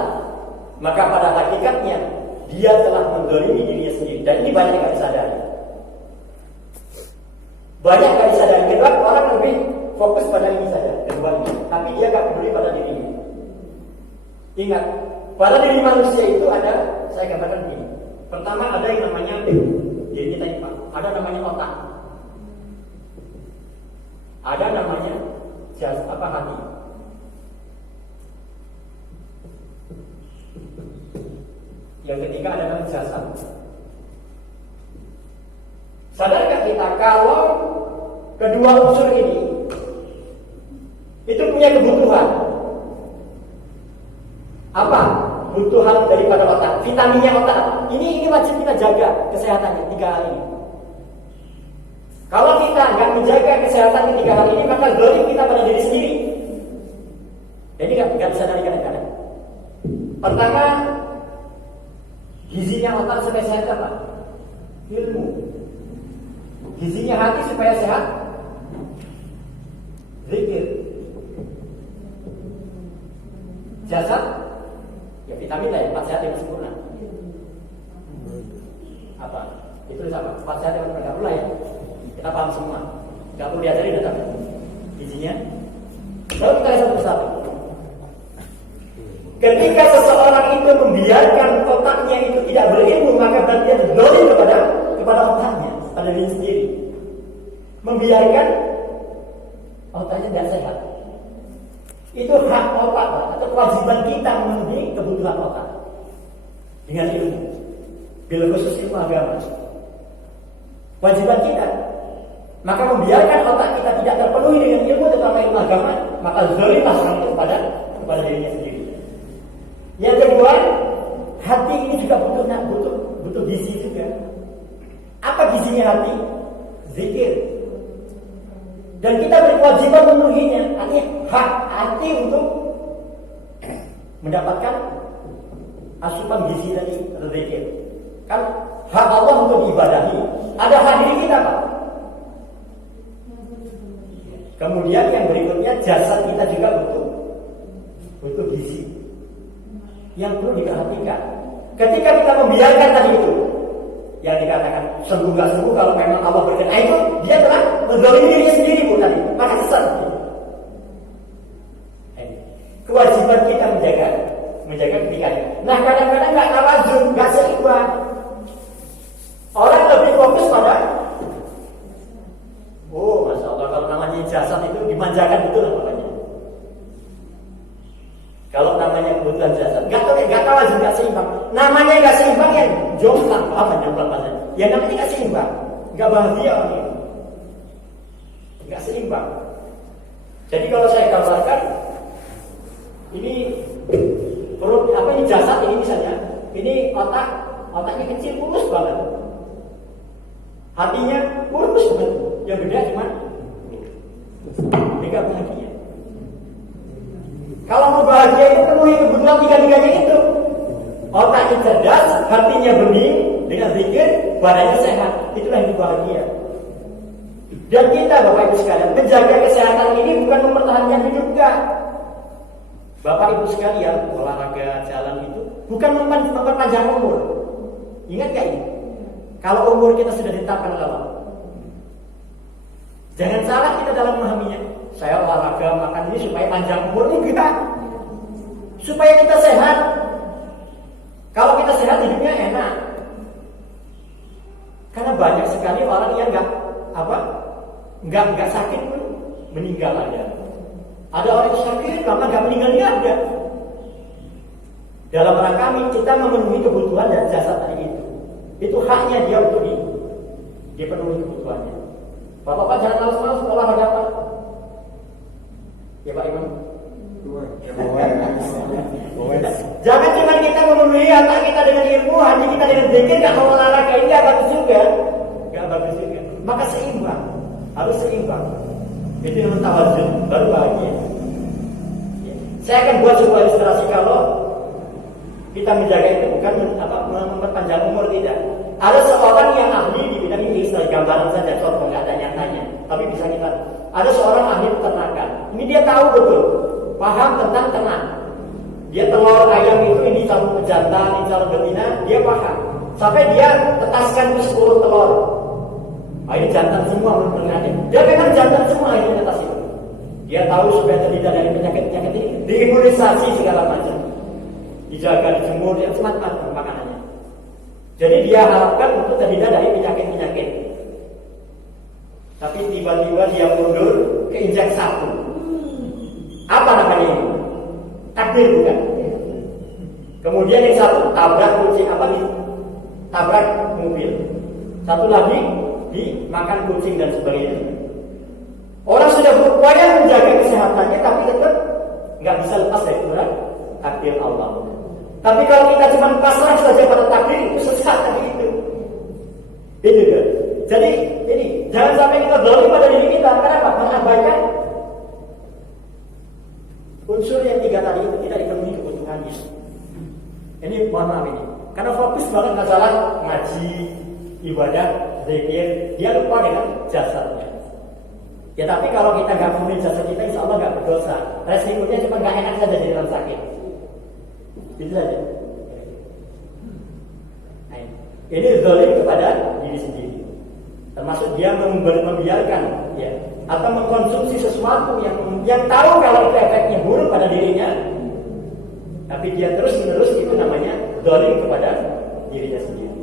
maka pada hakikatnya dia telah menzalimi dirinya sendiri. Dan ini banyak yang disadari. Banyak yang disadari. Kedua, orang lebih fokus pada ini saja, kedua ini. Tapi dia gak peduli pada dirinya. Ingat, pada diri manusia itu ada, saya katakan begini. Pertama ada yang namanya diri kita ini Pak. Ada namanya otak. Ada namanya hati. Yang ketiga ada namanya jasad. Sadarkah kita kalau kedua unsur ini itu punya kebutuhan? Apa kebutuhan daripada otak? vitaminnya otak apa? Ini wajib kita jaga kesehatannya 3 hal ini. Kalau kita nggak menjaga kesehatan 3 hal ini, maka zalim kita pada diri sendiri. Jadi nggak bisa dari kadang-kadang. Pertama, gizinya otak supaya sehat apa? Ilmu. Gizinya hati supaya sehat? Zikir. Jasad? Ya vitamin lah ya, 4 sehat yang sempurna. Apa? Itu sama, 4 sehat yang sempurna pula ya. Kita paham semua. Gak perlu diajari tetap. Gizinya. Lalu kita lihat satu persatu. Ketika seseorang itu membiarkan otaknya itu tidak berilmu, maka berarti dia zalim kepada otaknya, pada diri sendiri. Membiarkan otaknya tidak sehat. Itu hak otak atau kewajiban kita memenuhi kebutuhan otak dengan ilmu. Bila khusus ilmu agama, kewajiban kita. Maka membiarkan otak kita tidak terpenuhi dengan ilmu terutama ilmu agama, maka zalimlah orang itu kepada dirinya sendiri. Yang kedua, hati ini juga butuh gizi juga. Apa gizinya hati? Zikir. Dan kita berkewajiban memenuhinya. Artinya hak hati untuk mendapatkan asupan gizi dari zikir. Kan hak Allah untuk diibadahi. Ada hak diri kita, Pak. Kemudian yang berikutnya, jasad kita juga butuh gizi yang perlu diperhatikan. Ketika kita membiarkan tadi itu, yang dikatakan sembuh nggak sembuh kalau memang Allah berkenan, itu dia telah menzalimi dirinya sendiri bu tadi, maka sesat. Kewajiban kita menjaga ketika. Nah kadang-kadang nggak tawazun, nggak seimbang. Orang lebih fokus pada, oh masya Allah kalau namanya jasad itu dimanjakan betul namanya. Kalau namanya kebutuhan jasad, nggak tawazun, nggak seimbang. Namanya nggak seimbang ya jomplang, apa jomplang maksudnya? Ya namanya nggak seimbang, nggak bahagia orang itu, nggak seimbang. Jadi kalau saya gambarkan, ini perut apa ini jasad ini misalnya, ini otaknya kecil kurus banget, hatinya kurus banget, yang beda cuma nggak bahagia. Kalau mau bahagia itu penuhi kebutuhan 3-3-nya itu. Otaknya cerdas, hatinya bening, dengan zikir, badannya sehat. Itulah yang bahagia. Dan kita Bapak Ibu sekalian, menjaga kesehatan ini bukan mempertahankan hidup, enggak. Bapak Ibu sekalian, olahraga jalan itu bukan memperpanjang umur. Ingat gak ini? Kalau umur kita sudah ditetapkan oleh Allah, jangan salah kita dalam memahaminya. Saya olahraga makan ini supaya panjang umur, enggak. Supaya kita sehat. Kalau kita sehat hidupnya enak. Karena banyak sekali orang yang enggak sakit pun meninggal ada. Ada orang yang sakit karena enggak meninggal dia ada. Dalam rangka kita memenuhi kebutuhan dan jasad tadi itu. Itu haknya dia untuk dipenuhi kebutuhannya. Bapak-bapak jangan malas-malas olahraga apa? Ya Pak Imam. Jangan cuma kita memenuhi otak kita dengan ilmu, hanya kita dengan zikir, nggak mau olahraga, ini nggak bagus juga. Nggak bagus juga. Maka seimbang, harus seimbang. Itu yang tawazun, baru bahagia. Saya akan buat sebuah ilustrasi kalau kita menjaga itu bukan memperpanjang umur, tidak. Ada seorang yang ahli di bidang ini, sebagai gambaran saja, contoh nggak ada nyatanya, tapi bisa kita. Ada seorang ahli peternakan. Ini dia tahu betul, paham tentang ternak. Dia telur ayam itu ini calon jantan, ini calon betina, dia paham. Sampai dia tetaskan 10 telur. Ini jantan semua menurutnya. Dia memang jantan semua ini tetas itu. Dia tahu supaya terhindar dari penyakit-penyakit ini, diimunisasi segala macam, dijaga, dijemur, dia macam-macam makanannya. Jadi dia harapkan untuk terhindar dari penyakit-penyakit. Tapi tiba-tiba dia mundur, keinjak 1. Apa namanya ini? Takdir bukan? Kemudian yang 1 tabrak kucing, tabrak mobil. 1 lagi dimakan kucing dan sebagainya. Orang sudah berupaya menjaga kesehatannya, tapi tetap nggak bisa lepas dari takdir Allah. Tapi kalau kita cuma pasrah saja pada takdir, itu sesat tadi itu. Itu kan. Jadi ini jangan sampai kita zalim pada diri kita. Kenapa? Mengabaikan unsur yang 3 tadi itu tidak dipenuhi kebutuhannya. Ini mohon maaf ini. Karena fokus banget masalah ngaji, ibadah, zikir, dia lupa dengan jasadnya. Ya tapi kalau kita nggak penuhi jasad kita, insya Allah nggak berdosa. Resikonya cuma nggak enak saja di dalam sakit. Itu saja. Nah, ini zalim kepada diri sendiri. Termasuk dia membiarkan, ya, atau mengkonsumsi sesuatu yang tahu kalau itu efeknya buruk pada dirinya, tapi dia terus menerus, itu namanya zalim kepada dirinya sendiri.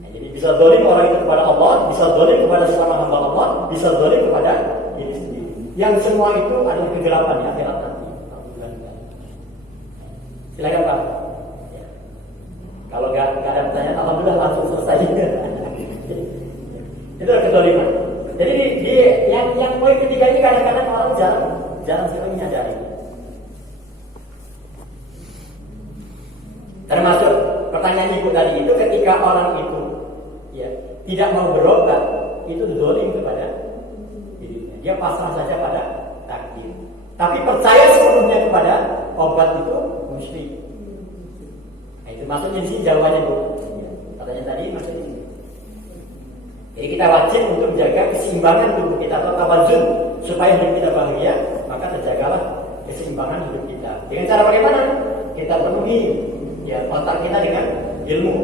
Nah, jadi bisa zalim orang itu kepada Allah, bisa zalim kepada sesama hamba Allah, bisa zalim kepada diri sendiri. Yang semua itu adalah kegelapan di akhirat nanti. Silakan Pak. Ya. Kalau nggak ada pertanyaan, alhamdulillah langsung selesai. Itu adalah kezaliman. Jadi yang poin ketiga ini kadang-kadang orang jarang sekali menyadari. Termasuk pertanyaan ibu tadi itu, ketika orang itu ya tidak mau berobat, itu zalim kepada dirinya. Dia pasrah saja pada takdir. Tapi percaya sepenuhnya kepada obat itu musyrik. Nah, itu maksudnya di sini jawabannya Bu. Katanya tadi maksudnya ini. Jadi kita wajib untuk menjaga keseimbangan tubuh kita atau tawazun supaya hidup kita bahagia, maka terjagalah keseimbangan hidup kita. Dengan cara bagaimana? Kita penuhi ya otak kita dengan ilmu,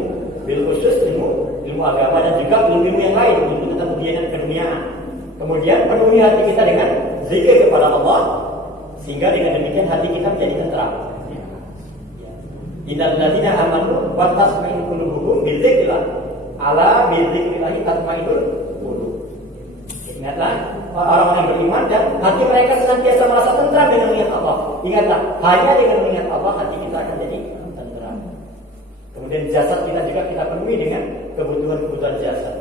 khusus ilmu agama dan juga ilmu yang lain, ilmu tentang keduniaan. Kemudian penuhi hati kita dengan zikir kepada Allah, sehingga dengan demikian hati kita menjadi tentram. Innal ladzina amanu wa tatma'innu qulubuhum bi dzikrillah, ala bi dzikrillah tatma'innul qulub. Ingatlah orang-orang yang beriman dan hati mereka senantiasa merasa tentram dengan mengingat Allah. Ingatlah, hanya dengan mengingat Allah hati kita akan jadi tentram. Kemudian jasad kita juga kita penuhi dengan kebutuhan jasad.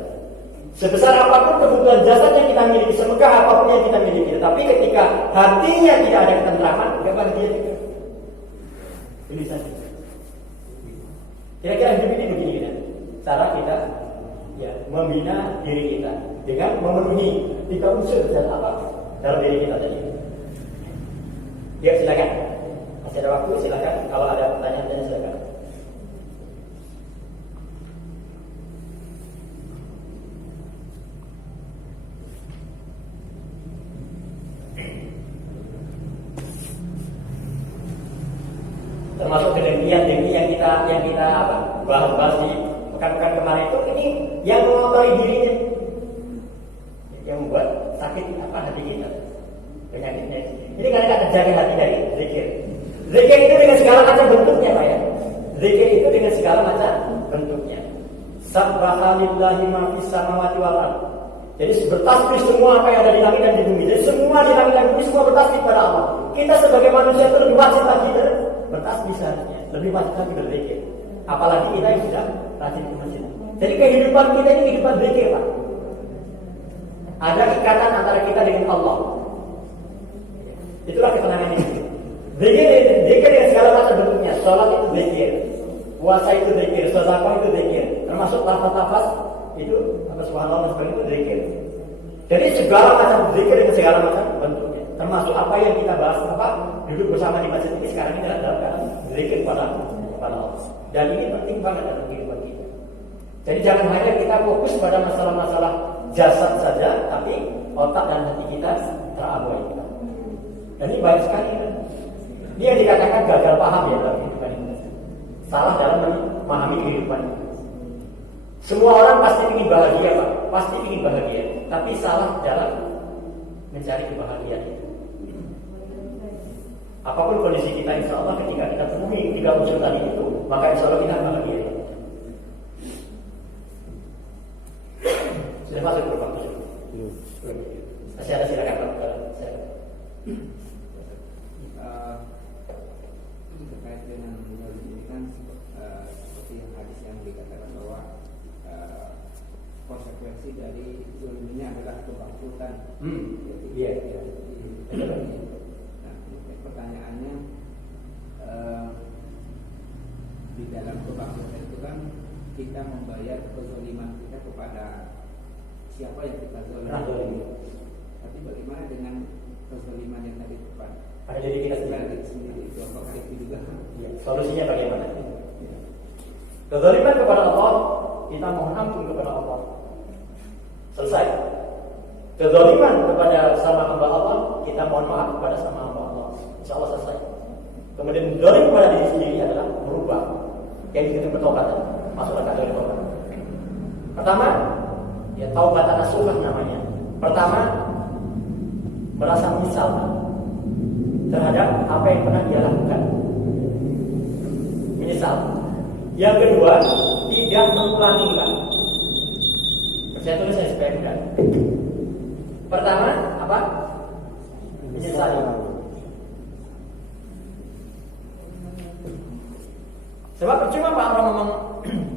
Sebesar apapun kebutuhan jasad yang kita miliki, semegah apapun yang kita miliki, tapi ketika hatinya tidak ada ketentraman, tidak bahagia juga. Ini saja. Kira-kira hidup ini begini kan? Cara kita ya membina diri kita dengan memenuhi 3 unsur dan apa dalam diri kita tadi. Ya silakan. Masih ada waktu, silakan. Kalau ada pertanyaan silakan. Termasuk kedengkian yang kita bahas di pekan-pekan kemarin ini yang mengotori dirinya, yang membuat sakit hati kita, penyakitnya. Ini karena kita terjaga hati dari zikir. Zikir itu dengan segala macam bentuknya, Pak ya. Zikir itu dengan segala macam bentuknya. Subhanallahi ma fis samawati wal ardh. Jadi bertasbih semua apa yang ada di langit dan di bumi. Jadi semua di langit dan bumi semua bertasbih pada Allah. Kita sebagai manusia itu lebih wajib lagi bertasbih seharusnya, lebih wajib lagi berzikir. Apalagi kita yang sudah rajin ke masjid. Jadi kehidupan kita ini kehidupan zikir, Pak. Ada ikatan antara kita dengan Allah. Itulah ketenangan ini. Zikir dengan segala macam bentuknya. Sholat itu zikir, puasa itu zikir, sedekah itu zikir, termasuk lafaz-lafaz itu subhanallah dan sebagainya itu zikir. Jadi segala macam zikir dengan segala macam bentuknya. Termasuk apa yang kita bahas duduk bersama di masjid ini sekarang ini adalah dalam zikir kepada Allah. Dan ini penting banget dalam kehidupan kita. Jadi jangan hanya kita fokus pada masalah-masalah jasad saja, tapi otak dan hati kita terabaikan. Dan ini banyak sekali. Ini yang dikatakan gagal paham ya dalam kehidupan ini. Salah dalam memahami kehidupan ini. Semua orang pasti ingin bahagia, Pak. Pasti ingin bahagia. Tapi salah dalam mencari kebahagiaan itu. Apapun kondisi kita, insya Allah ketika kita penuhi 3 unsur tadi itu, maka insya Allah kita bahagia. Sudah masuk ke waktu? Masih ada, silakan Pak. Terkait dengan ini kan seperti yang hadis yang dikatakan bahwa konsekuensi dari zulminya adalah kebangkrutan. Iya. Nah, pertanyaannya di dalam kebangkitan itu kan kita membayar kezaliman kita kepada siapa yang kita zalimi. Tapi bagaimana dengan kezaliman yang tadi pada diri kita sendiri itu apakah itu juga? Ya, solusinya bagaimana? Kezaliman kepada Allah, kita mohon ampun kepada Allah. Selesai. Kezaliman kepada sama hamba Allah, kita mohon maaf kepada sama hamba Allah. Insya Allah selesai. Kemudian zalim kepada diri sendiri adalah merubah. Yang itu bertobatan, masuklah kategori taubat. Pertama, ya taubatan nasuhah namanya. Pertama, merasa menyesal terhadap apa yang pernah dia lakukan. Menyesal. Yang kedua, tidak mengulangi lagi. Saya tulis saya supaya mudah. Pertama, apa? Menyesal. Sebab percuma Pak orang ngomong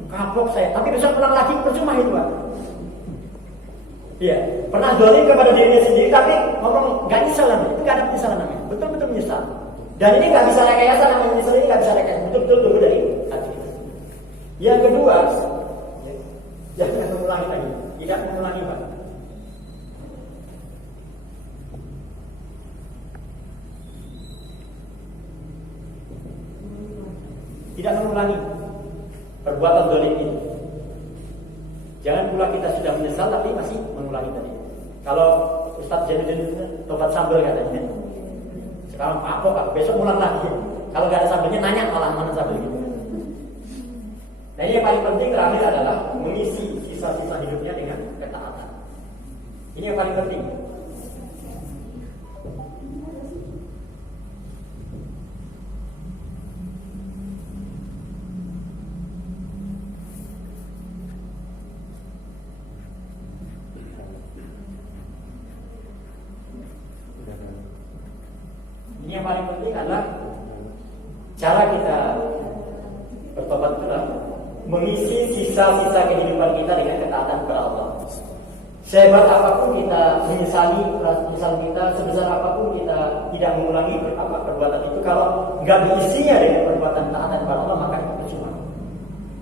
kapok saya, tapi besok pulang lagi percuma itu Pak. Iya, pernah zalim kepada dirinya sendiri, tapi ngomong nggak nyesal namanya, itu nggak ada penyesalan namanya, betul-betul menyesal. Dan ini nggak bisa rekayasa, namanya menyesal ini nggak bisa rekayasa, betul-betul tunggu dari hati. Yang kedua, jangan mengulangi lagi, tidak mengulangi Pak. Tidak mengulangi perbuatan zalim ini. Jangan pula kita sudah menyesal tapi masih mengulangi tadi. Kalau Ustaz Jainuddin tobat sambal katanya, sekarang apa besok ulang lagi. Kalau nggak ada sambelnya nanya malah mana sambelnya. Nah ini yang paling penting terakhir adalah mengisi sisa-sisa hidupnya dengan ketaatan. Ini yang paling penting. Ini yang paling penting adalah cara kita bertobat adalah mengisi sisa-sisa kehidupan kita dengan ketaatan kepada Allah. Sehebat apapun kita menyesali kesalahan kita, sebesar apapun kita tidak mengulangi perbuatan itu, kalau nggak diisinya dengan perbuatan taatan kepada Allah maka itu percuma.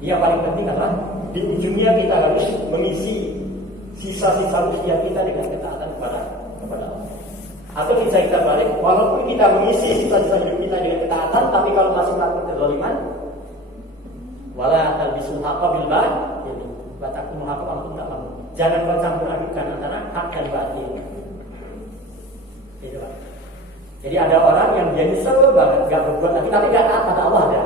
Yang paling penting adalah di ujungnya kita harus mengisi sisa-sisa usia kita dengan ketaatan kepada Allah. Atau bisa kita balik, walaupun kita mengisi sisa-sisa hidup kita dengan ketaatan, tapi kalau masih melakukan kezaliman, wala talbisul haqqa bil batil, wa takunu haqqa wa antum ta'lamun. Jangan kau campur adukan antara hak dan batil. Gitu Pak. Jadi ada orang yang dia nyesel banget, gak berbuat lagi, tapi gak taat pada Allah ada.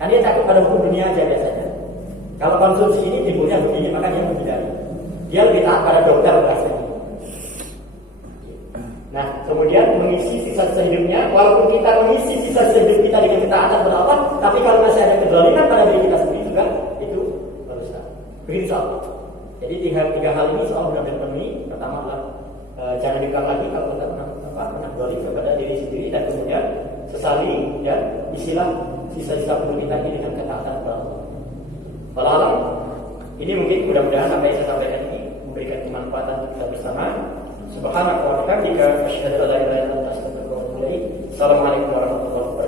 Kan dia takut pada hukum dunia aja biasanya. Kalau konsumsi ini timbulnya begini, maka dia menghindari. Dia lebih taat pada dokter biasanya. Nah, kemudian mengisi sisa-sisa hidupnya, walaupun kita mengisi sisa-sisa hidup kita dengan ketaatan kepada Allah, tapi kalau masih ada kezaliman pada diri kita sendiri juga, itu harus berinsaf. Jadi tiga hal ini soal benar-benar terpenuhi. Pertama adalah jangan dekat lagi kalau kita pernah zalim kepada diri sendiri, dan kemudian sesali dan isilah sisa-sisa hidup kita ini dengan ketaatan kepada Allah. Walau ini mungkin mudah-mudahan apa yang saya sampaikan ini memberikan kemanfaatan untuk kita bersama. Subhanallah wa bihamdika asyhadu an la ilaha illa anta astaghfiruka wa atubu ilaik. Assalamualaikum warahmatullahi wabarakatuh.